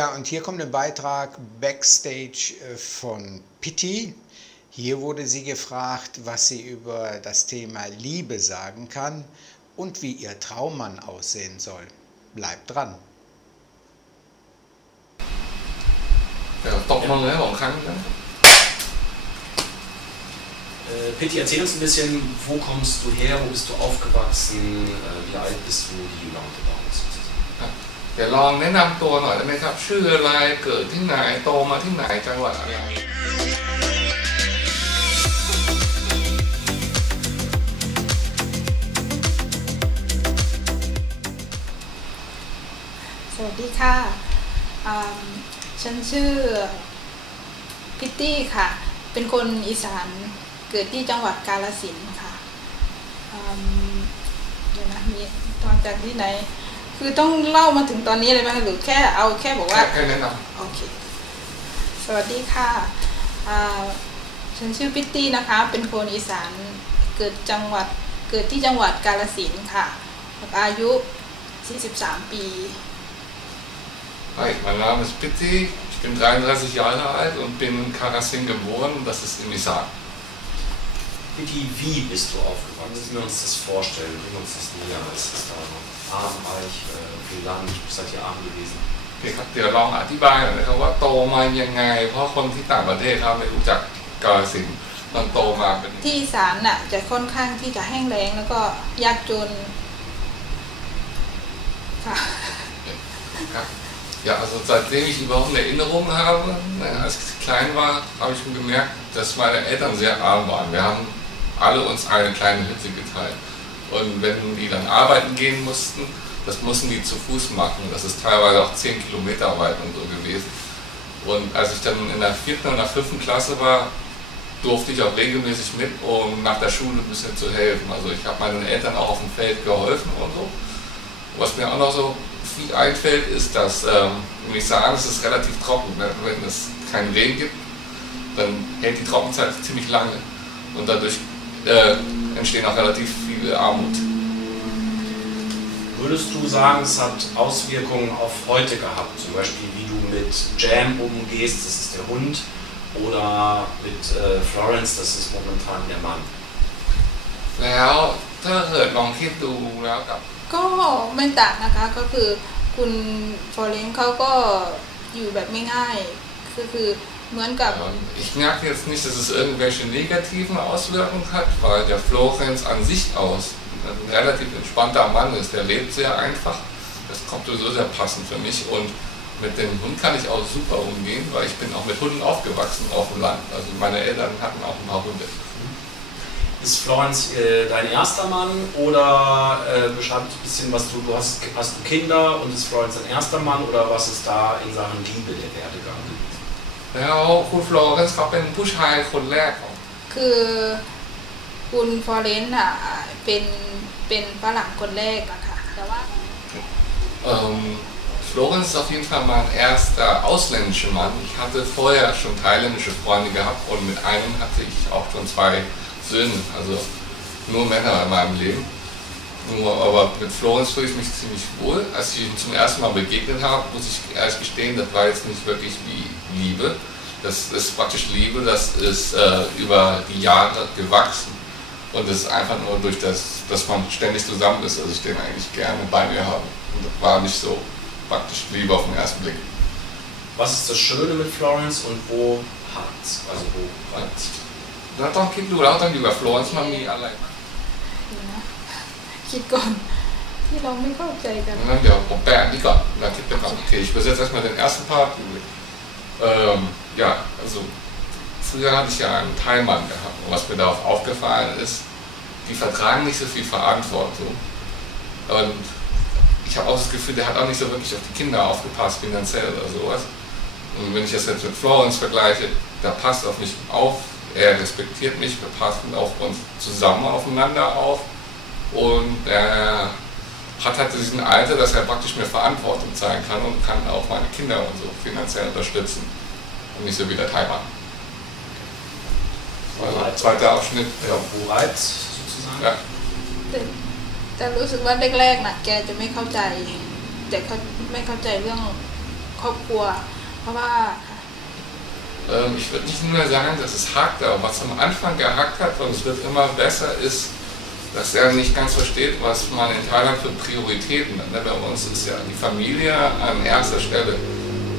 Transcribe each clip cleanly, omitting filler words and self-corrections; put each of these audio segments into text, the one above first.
Ja, und hier kommt ein Beitrag Backstage von Pitti. Hier wurde sie gefragt, was sie über das Thema Liebe sagen kann und wie ihr Traummann aussehen soll. Bleibt dran. ตกลงเลย2 ครั้งนะ Pitti, erzähl uns ein bisschen, wo kommst du her, wo bist du aufgewachsen, wie alt bist du, die roundabout sozusagen. เดี๋ยวลองแนะนำตัวหน่อยได้ไหมครับชื่ออะไรเกิดที่ไหนโตมาที่ไหนจังหวัดอะไร สวัสดีค่ะฉันชื่อพิตตี้ค่ะเป็นคนอีสานเกิดที่จังหวัดกาฬสินธุ์ค่ะเดี๋ยวนะมีตอนจากที่ไหนคือต้องเล่ามาถึงตอนนี้เลยไหมหรือแค่บอกว่าแค่แนะนำ โอเคสวัสดีค่ะฉันชื่อพิตตี้นะคะเป็นคนอีสานเกิดที่จังหวัดกาฬสินธุ์ค่ะอายุ43 ปีHi, mein Name ist Pitti, ich bin 33 Jahre alt und bin in Karasin geboren, das ist im Isak. Pitti, wie bist du aufgewachsen? Müssen wir uns das vorstellen? Bring uns das näher. Ist das da noch armreich, viel Land? Seid ihr arm gewesen? โอเคครับเดี๋ยวลองอธิบายหน่อยนะครับว่าโตมายังไงเพราะคนที่ต่างประเทศครับไม่รู้จักกาฬสินธุ์ตอนโตมาเป็นที่อีสานน่ะจะค่อนข้างที่จะแห้งแล้งแล้วก็ยากจนค่ะ Ja, also seitdem ich überhaupt eine Erinnerung habe, als ich klein war, habe ich schon gemerkt, dass meine Eltern sehr arm waren. Wir haben alle uns eine kleine Hütte geteilt. Und wenn die dann arbeiten gehen mussten, das mussten die zu Fuß machen. Das ist teilweise auch 10 Kilometer weit und so gewesen. Und als ich dann in der 4. und der 5. Klasse war, durfte ich auch regelmäßig mit, um nach der Schule ein bisschen zu helfen. Also ich habe meinen Eltern auch auf dem Feld geholfen und so. Was mir auch noch so viel einfällt, ist, dass im Isan ist es relativ trocken. Wenn es keinen Regen gibt, dann hält die Trockenzeit ziemlich lange und dadurch entstehen auch relativ viele Armut. Würdest du sagen, es hat Auswirkungen auf heute gehabt? Zum Beispiel, wie du mit Jam umgehst, das ist der Hund, oder mit Florence, das ist momentan der Mann? แล้วถ้าเกิดลองคิดดูแล้วกับก็ไม่ต่างนะคะก็คือคุณฟอเรนซ์เขาก็อยู่แบบไม่ง่ายคือเหมือนกับ Ich merke jetzt nicht, dass es irgendwelche negativen Auswirkungen hat, weil der Florenz an sich aus ein relativ entspannter Mann ist. Der lebt sehr einfach. Das kommt sowieso sehr passend für mich und mit dem Hund kann ich auch super umgehen, weil ich bin auch mit Hunden aufgewachsen auf dem Land. Also meine Eltern hatten auch ein paar Hunde. Ist Florence dein erster Mann oder beschreib ein bisschen, was du hast du Kinder und ist Florence dein erster Mann oder was ist da in Sachen Liebe der Werdegang gewesen? แล้วคุณฟลอเรนซ์เขาเป็นผู้ชายคนแรกของคือคุณฟอเรนซ์อ่ะเป็นฝรั่งคนแรกอะค่ะแต่ว่า Florenz ist auf jeden Fall mein erster ausländischer Mann. Ich hatte vorher schon thailändische Freunde gehabt und mit einem hatte ich auch schon 2 Söhne, also nur Männer in meinem Leben. Aber mit Florenz fühle ich mich ziemlich wohl. Als ich ihn zum ersten Mal begegnet habe, muss ich ehrlich gestehen, das war jetzt nicht wirklich wie Liebe. Das ist praktisch Liebe, das ist über die Jahre gewachsen. Und es ist einfach nur durch das, dass man ständig zusammen ist, dass ich den eigentlich gerne bei mir habe. Und das war nicht so praktisch Liebe auf den ersten Blick. Was ist das Schöne mit Florence und wo hakt's? Also wo hakt's? แล้วต้องคิดดูแล้วต้องอยู่กับ Florence มันมีอะไรคิดก่อนที่เราไม่เข้าใจกันงั้นเดี๋ยวผมแปลอันนี้ก่อนแล้วคิดเป็นก่อนโอเค ich übersetze erstmal den ersten Part ja also früher hatte ich ja einen Thai-Mann gehabt und was mir darauf aufgefallen ist, die vertragen nicht so viel Verantwortung und ich habe auch das Gefühl, der hat auch nicht so wirklich auf die Kinder aufgepasst finanziell oder sowas und wenn ich das jetzt mit Florence vergleiche, der passt auf mich auf. Er respektiert mich, wir passen auf uns zusammen aufeinander auf und er hat halt diesen Alter, dass er praktisch mehr Verantwortung zeigen kann und kann auch meine Kinder und so finanziell unterstützen und nicht so wie der Thailand. Also zweiter Abschnitt. Ja, wo reizt sozusagen? Ja. แต่รู้สึกว่าแรกๆน่ะแกจะไม่เข้าใจแต่เขาไม่เข้าใจเรื่องข ครอบครัวเพราะว่า Ich würde nicht nur sagen, dass es hakt, aber was am Anfang gehakt hat und es wird immer besser, ist, dass er nicht ganz versteht, was man in Thailand für Prioritäten hat. Bei uns ist ja die Familie an erster Stelle.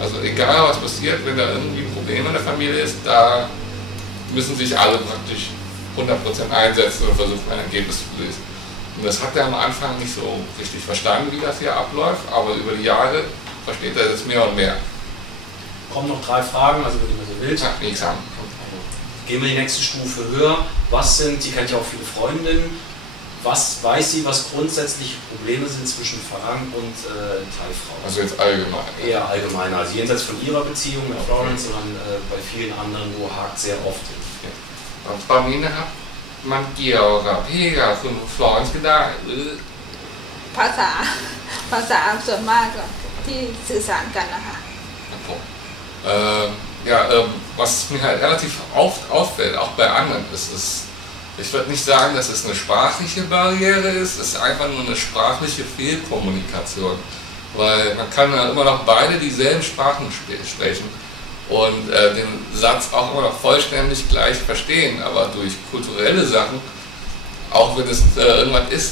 Also egal was passiert, wenn da irgendwie Probleme in der Familie ist, da müssen sich alle praktisch 100% einsetzen und versuchen ein Ergebnis zu lösen. Und das hat er am Anfang nicht so richtig verstanden, wie das hier abläuft, aber über die Jahre versteht er das mehr und mehr. Kommen noch 3 Fragen, also wenn ihr so wild. Ja, nichts an. Gehen wir die nächste Stufe höher. Was sind, sie kennt ja auch viele Freundinnen, was weiß sie, was grundsätzliche Probleme sind zwischen Farang und Thai-Frauen? Also jetzt allgemein. Eher allgemeiner, also jenseits von ihrer Beziehung mit Florence, sondern bei vielen anderen, wo hakt sehr oft hin. ตอนนี้นะครับมันเกี่ยวกับพี่กับคุณฟลอเรนซ์ก็ได้หรือ ภาษาส่วนมากที่สื่อสารกันนะคะ Ja, was mir halt relativ oft auffällt, auch bei anderen, ich würde nicht sagen, dass es eine sprachliche Barriere ist, es ist einfach nur eine sprachliche Fehlkommunikation, weil man kann ja immer noch beide dieselben Sprachen sprechen und den Satz auch immer noch vollständig gleich verstehen, aber durch kulturelle Sachen, auch wenn es irgendwas ist,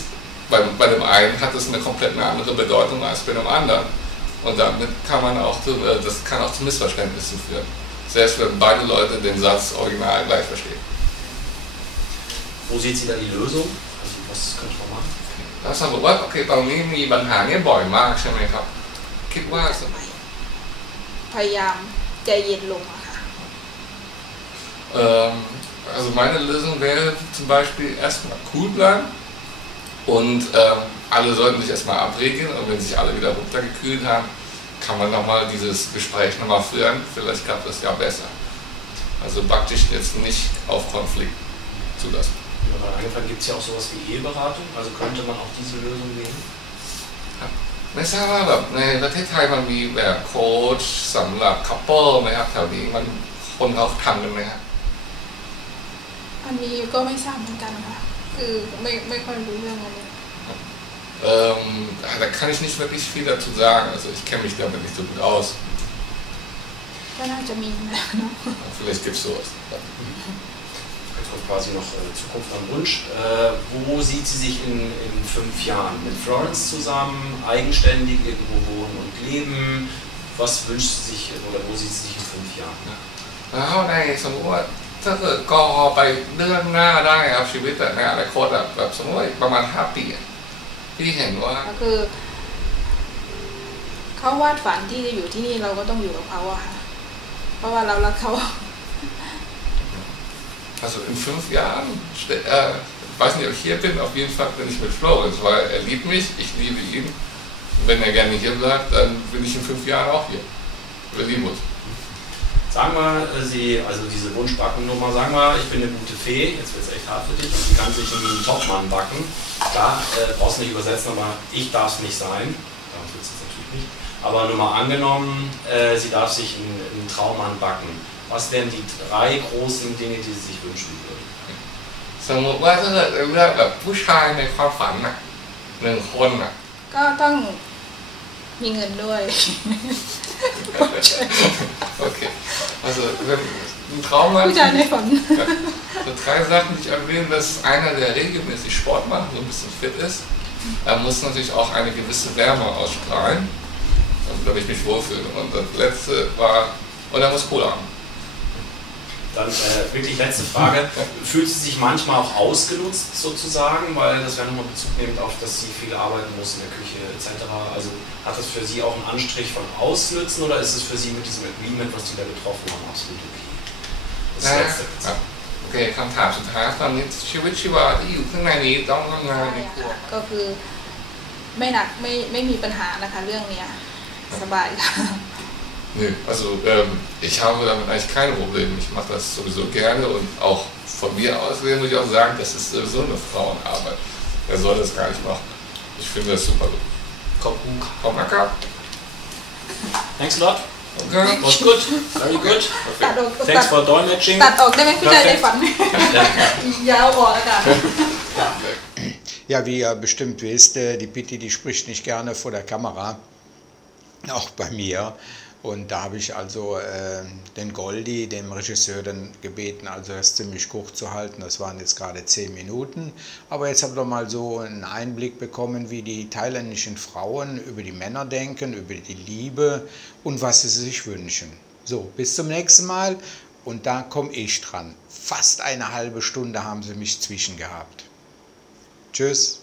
bei dem einen hat es eine komplett andere Bedeutung als bei dem anderen. Und damit kann man auch, das kann auch zu Missverständnissen führen. Selbst wenn beide Leute den Satz original gleich verstehen. Wo sieht sie da die Lösung? Also was könnte man machen? แล้วสรุปว่าโอเคตอนนี้มีปัญหาเนี้ยบ่อยมากใช่ไหมครับคิดว่า พยายามใจเย็นลงอะค่ะ Also meine Lösung wäre zum Beispiel erstmal cool bleiben und alle sollten sich erstmal abregeln und wenn sich alle wieder runtergekühlt haben, kann man nochmal dieses Gespräch nochmal führen, vielleicht klappt das ja besser. Also praktisch jetzt nicht auf Konflikt zulassen. Ja, weil angefangen gibt es ja auch sowas wie Eheberatung, also könnte man auch diese Lösung wählen? ไม่ทราบว่าแบบในประเทศไทยมันมีแบบโค้ชสำหรับคัพเปิลไหมครับแถวนี้มันคนเขาทำกันไหมครับ อันนี้ก็ไม่ทราบเหมือนกันค่ะคือไม่ค่อยรู้เรื่องอันนี้ Da kann ich nicht wirklich viel dazu sagen, also ich kenne mich damit nicht so gut aus. ก็น่าจะมีนะเนาะ Vielleicht gibt es sowas. Quasi noch Zukunft am Wunsch. Wo sieht sie sich in 5 Jahren? Mit Florence zusammen, eigenständig irgendwo wohnen und leben? Was wünscht sie sich oder wo sieht sie sich in 5 Jahren? แล้วในสมมติว่าถ้าเกิดก็ไปเรื่องหน้าได้ครับชีวิตในอนาคตแบบสมมติว่าประมาณ5 ปีที่เห็นว่า ก็คือเขาวาดฝันที่จะอยู่ที่นี่เราก็ต้องอยู่กับเขาอะค่ะเพราะว่าเรารักเขา Also in 5 Jahren, ich weiß nicht, ob ich hier bin, auf jeden Fall bin ich mit Florence, weil er liebt mich, ich liebe ihn. Und wenn er gerne hier bleibt, dann bin ich in 5 Jahren auch hier. Wir lieben uns. Sagen wir, also diese Wunschbackennummer, sagen wir, ich bin eine gute Fee, jetzt wird es echt hart für dich, und sie kann sich einen Topmann backen. Da brauchst du nicht übersetzen, aber ich darf es nicht sein. Darum wird es jetzt natürlich nicht. Aber nur mal angenommen, sie darf sich einen Traummann backen. Was wären die 3 großen Dinge, die sie sich wünschen würde? สมมติว่าถ้าเกิดเลือกแบบผู้ชายในความฝัน1 คนก็ต้องมีเงินด้วย Okay, also wenn ein Traummann, ผู้ชายในฝัน so 3 Sachen, die ich erwähne, dass einer, der regelmäßig Sport macht, so ein bisschen fit ist, er muss natürlich auch eine gewisse Wärme ausstrahlen, damit ich mich wohlfühle. Und das letzte war, und er muss Kohle haben. Dann wirklich letzte Frage. Fühlt sie sich manchmal auch ausgenutzt sozusagen, weil das wäre nochmal Bezug nehmend auf, dass sie viel arbeiten muss in der Küche etc. Also hat das für sie auch einen Anstrich von Ausnützen oder ist es für sie mit diesem Agreement, was die da getroffen haben, absolut okay? Das letzte jetzt. โอเคคำถามสุดท้ายตอนนี้ชีวิตชีวาที่อยู่ข้างในนี้ต้องทำงานในครัว ก็คือไม่หนักไม่มีปัญหานะคะเรื่องเนี้ยสบายค่ะ Nö, also ich habe damit eigentlich keine Probleme. Ich mache das sowieso gerne und auch von mir aus muss ich auch sagen, das ist sowieso eine Frauenarbeit. Wer soll das gar nicht machen? Ich finde das super gut. Komm, Acker. Thanks a lot. Okay. Was good. Very good. Thanks for dolmetsching. ตัดออกได้ไหมผู้ชายในฝัน ยาวออกอากาศ Ja, wie ihr bestimmt wisst, die Pitti, die spricht nicht gerne vor der Kamera. auch bei mir. Und da habe ich also den Goldi, dem Regisseur, dann gebeten, also das ziemlich kurz zu halten. Das waren jetzt gerade 10 Minuten. Aber jetzt habt ihr mal so einen Einblick bekommen, wie die thailändischen Frauen über die Männer denken, über die Liebe und was sie sich wünschen. So, bis zum nächsten Mal. Und da komme ich dran. Fast eine halbe Stunde haben sie mich zwischen gehabt. Tschüss.